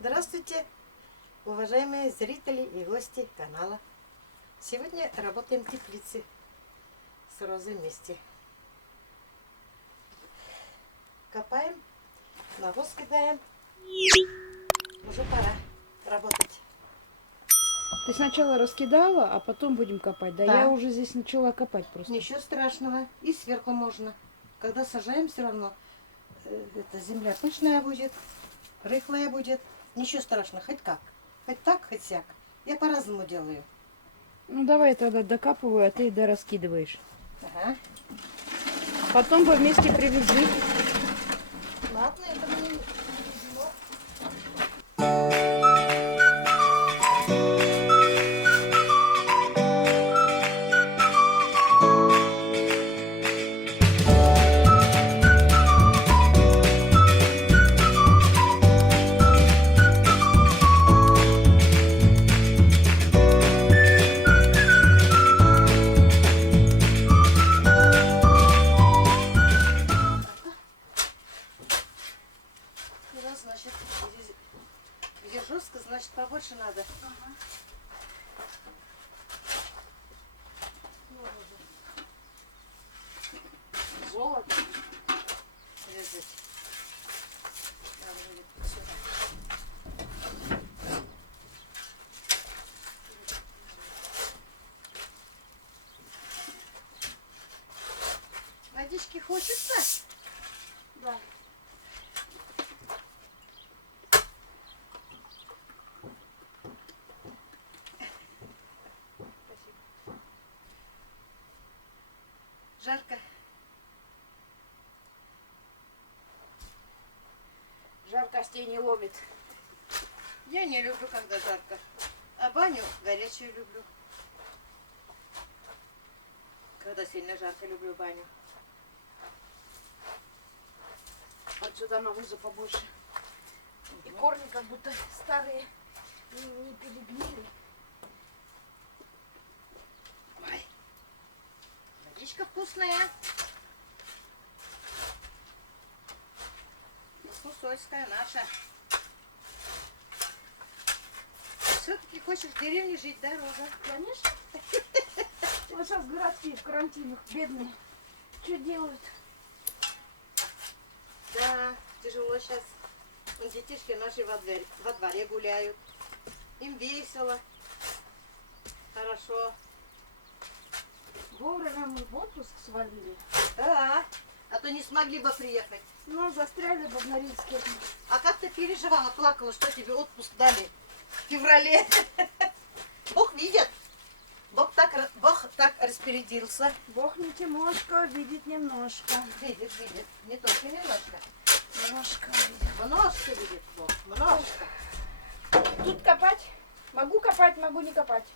Здравствуйте, уважаемые зрители и гости канала. Сегодня работаем в теплице с Розой вместе. Копаем, навоз кидаем. Уже пора работать. Ты сначала раскидала, а потом будем копать. Да, Да. я уже здесь начала копать просто. Ничего страшного. И сверху можно. Когда сажаем, все равно эта земля пышная будет, рыхлая будет. Ничего страшного, хоть как. Хоть так, хоть сяк. Я по-разному делаю. Ну давай я тогда докапываю, а ты раскидываешь. Ага. Потом вы вместе привезли. Ладно, это мне не тяжело. Раз, значит, где жестко, значит, побольше надо. Ага. Золото. Резать. Надо будет вот сюда. Водички хочется? Да. Жарко. Жар костей не ломит. Я не люблю, когда жарко. А баню горячую люблю. Когда сильно жарко, люблю баню. Отсюда навоза побольше. И корни как будто старые, не перегнили. Ой. Водичка вкусная. Сусольская наша. Все-таки хочешь в деревне жить, да, Роза? Конечно. Вот сейчас городские в карантинах, бедные. Что делают? Да, тяжело сейчас. Вон детишки наши во дворе гуляют. Им весело. Хорошо. Вовремя мы в отпуск свалили. Да. А то не смогли бы приехать. Ну, застряли бы в Норильске. А как ты переживала, плакала, что тебе отпуск дали в феврале? Бог видит. Бог так распорядился. Бог не Тимошка, видит немножко. Видит, видит. Не только немножко. Немножко видит. Множко видит Бог. Множко. Тут копать? Могу копать, могу не копать.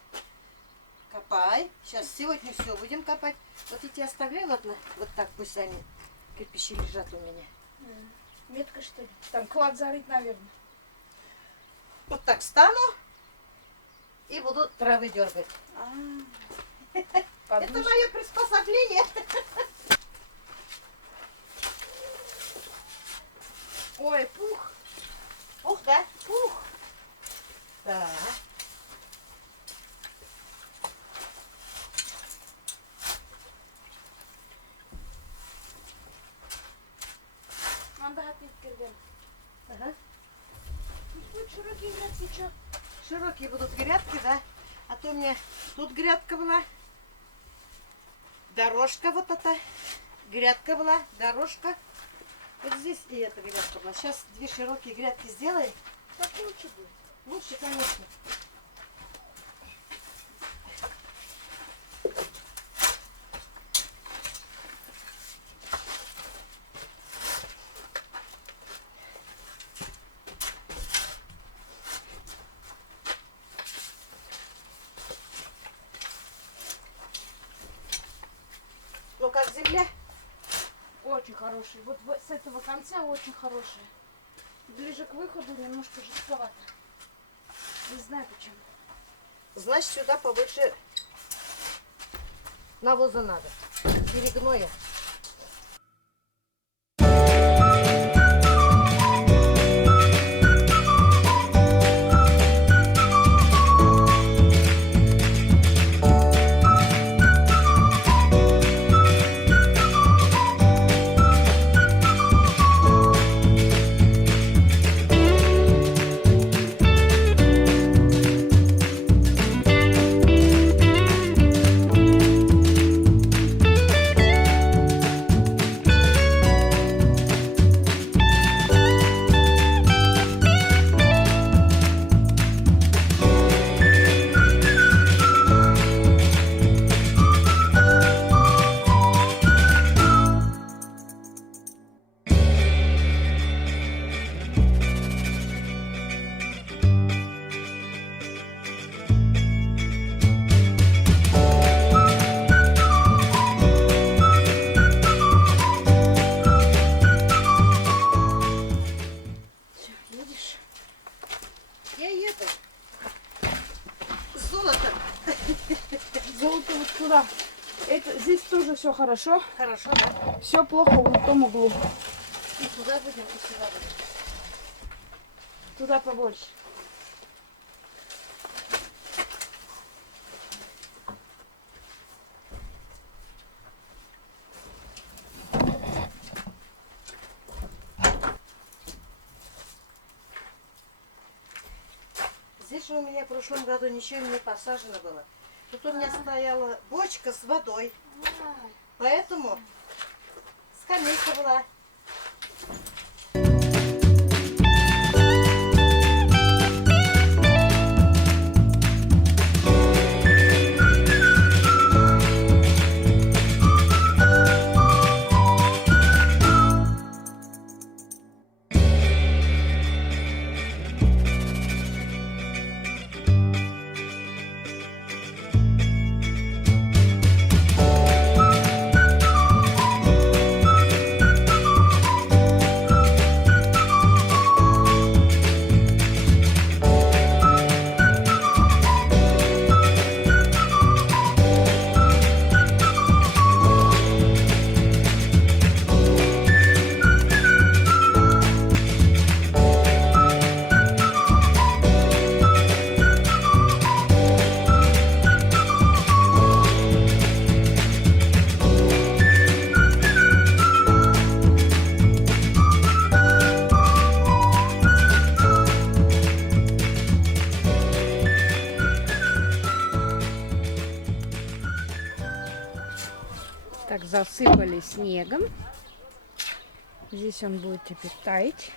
Копай. Сейчас сегодня все будем копать. Вот эти оставляю, ладно? Вот так пусть они кирпичи лежат у меня. Метка, что ли? Там клад зарыть, наверное. Вот так стану и буду травы дергать. Это мое приспособление. Ой, пух. Ух, да? Ух. Да. Надо опять кирган. Ага. Будет широкие грядки, что? Широкие будут грядки, да? А то у меня тут грядка была. Дорожка вот эта. Грядка была, дорожка. Вот здесь и эта грядка была. Сейчас две широкие грядки сделаем. Так лучше будет. Лучше, конечно. Ну как земля? Очень хороший. Вот с этого конца очень хороший. Ближе к выходу немножко жестковато. Не знаю почему. Значит, сюда побольше навоза надо. Перегноя. туда. Это, здесь тоже все хорошо. Хорошо, да? Все плохо вон в том углу. И туда будем, и сюда будем. Туда побольше. Здесь же у меня в прошлом году ничего не посажено было. Тут у меня стояла бочка с водой. Поэтому скамейка была. Так, засыпали снегом. Здесь он будет теперь таять.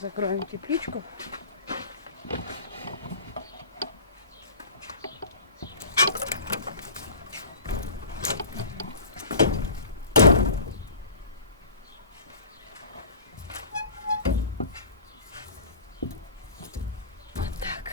Закроем тепличку. Вот так.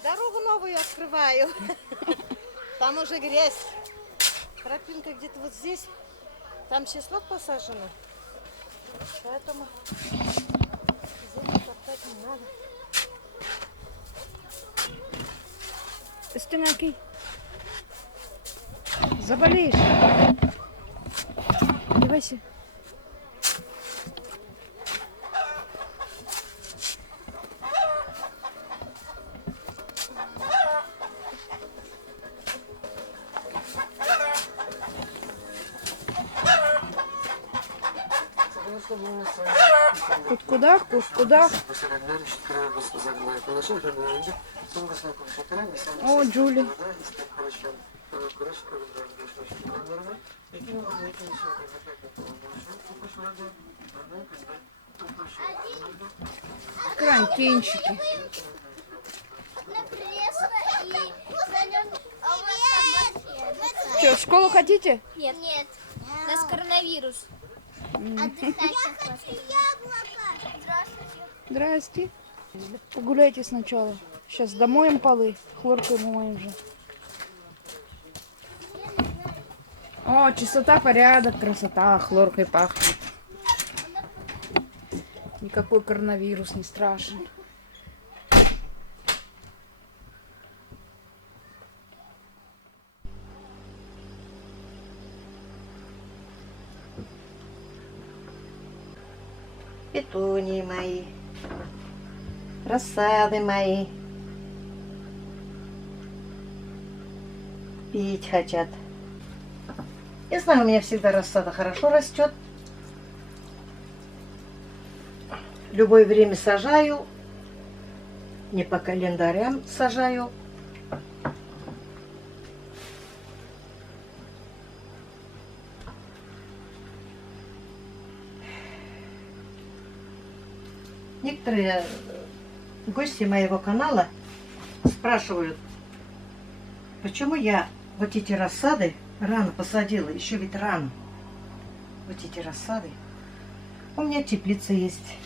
Дорогу новую открываю. Там уже грязь. Тропинка где-то вот здесь. Там чеснок посажено. Поэтому землю топтать не надо. Стенки. Заболеешь. Одевайся. Куда? Куда? О, Джули. Карантинчики. Что, в школу хотите? Нет. Нет. У нас коронавирус. Отдыхать Здрасте. Погуляйте сначала. Сейчас домоем полы. Хлоркой умоем же. О, чистота, порядок, красота. Хлоркой пахнет. Никакой коронавирус не страшен. Петунии мои, рассады мои. Пить хотят. Я знаю, у меня всегда рассада хорошо растет. В любое время сажаю. Не по календарям сажаю. Некоторые гости моего канала спрашивают, почему я вот эти рассады рано посадила, еще ведь рано. Вот эти рассады. У меня теплица есть.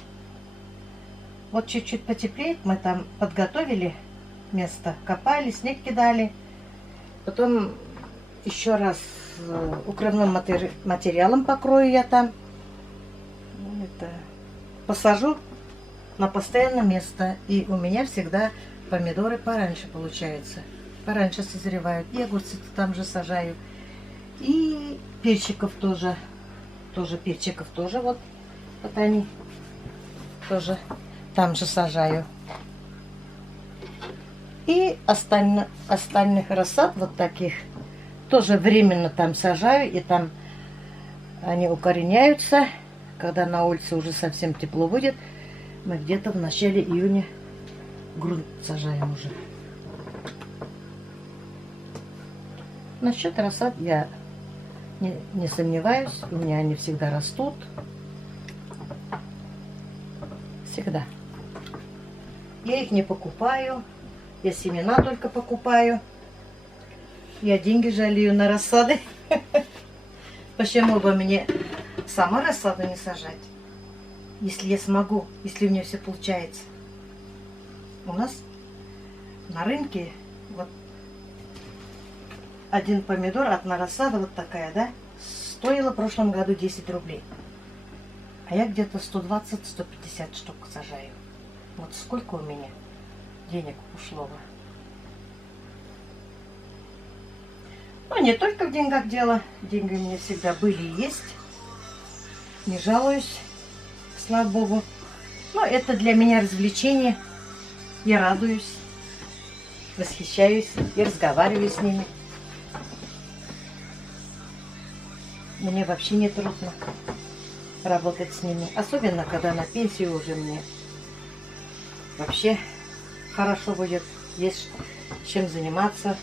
Вот чуть-чуть потеплеет, мы там подготовили место, копали, снег кидали. Потом еще раз укрывным материалом покрою я там. Это, посажу на постоянное место. И у меня всегда помидоры пораньше получаются. Пораньше созревают. И огурцы там же сажаю. И перчиков тоже. Перчиков тоже. Вот они тоже там же сажаю. И остальных рассад вот таких тоже временно там сажаю. И там они укореняются. Когда на улице уже совсем тепло будет, мы где-то в начале июня грунт сажаем уже. Насчет рассад я не сомневаюсь. У меня они всегда растут. Всегда. Я их не покупаю. Я семена только покупаю. Я деньги жалею на рассады. Почему бы мне сама рассаду не сажать? Если я смогу, если у меня все получается. У нас на рынке вот один помидор, одна рассада вот такая, да, стоила в прошлом году 10 рублей. А я где-то 120-150 штук сажаю. Вот сколько у меня денег ушло бы. Но не только в деньгах дело. Деньги у меня всегда были и есть. Не жалуюсь, слава богу. Но это для меня развлечение. Я радуюсь, восхищаюсь и разговариваю с ними. Мне вообще не трудно работать с ними. Особенно, когда на пенсию уже мне вообще хорошо будет. Есть чем заниматься.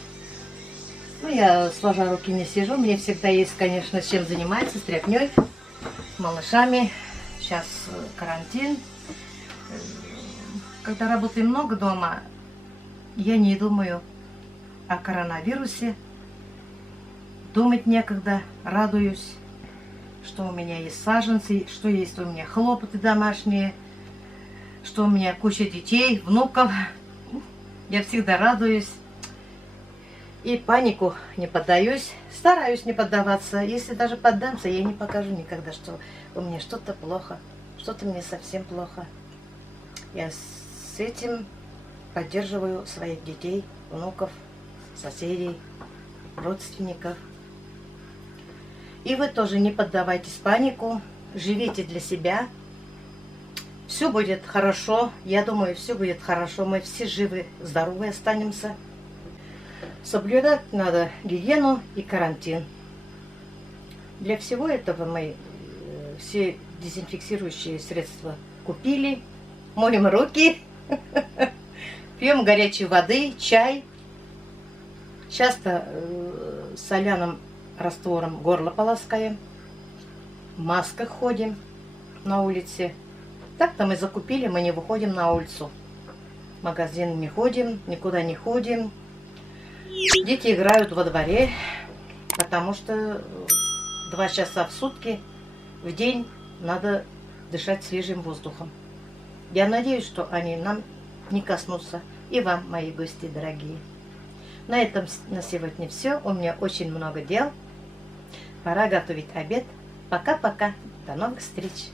Ну, я сложа руки не сижу. Мне всегда есть, конечно, чем заниматься. Стряпнёй, малышами. Сейчас карантин. Когда работаю много дома, я не думаю о коронавирусе. Думать некогда, радуюсь, что у меня есть саженцы, что есть у меня хлопоты домашние, что у меня куча детей, внуков. Я всегда радуюсь. И панику не поддаюсь, стараюсь не поддаваться. Если даже поддамся, я не покажу никогда, что у меня что-то плохо, что-то мне совсем плохо. Я с этим поддерживаю своих детей, внуков, соседей, родственников. И вы тоже не поддавайтесь панику, живите для себя. Все будет хорошо, я думаю, все будет хорошо. Мы все живы, здоровы останемся. Соблюдать надо гигиену и карантин. Для всего этого мы все дезинфицирующие средства купили. Моем руки, пьем горячей воды, чай. Часто соляным раствором горло полоскаем. В масках ходим на улице. Так-то мы закупили, мы не выходим на улицу. В магазин не ходим, никуда не ходим. Дети играют во дворе, потому что 2 часа в сутки в день надо дышать свежим воздухом. Я надеюсь, что они нам не коснутся. И вам, мои гости дорогие. На этом на сегодня все. У меня очень много дел. Пора готовить обед. Пока-пока. До новых встреч.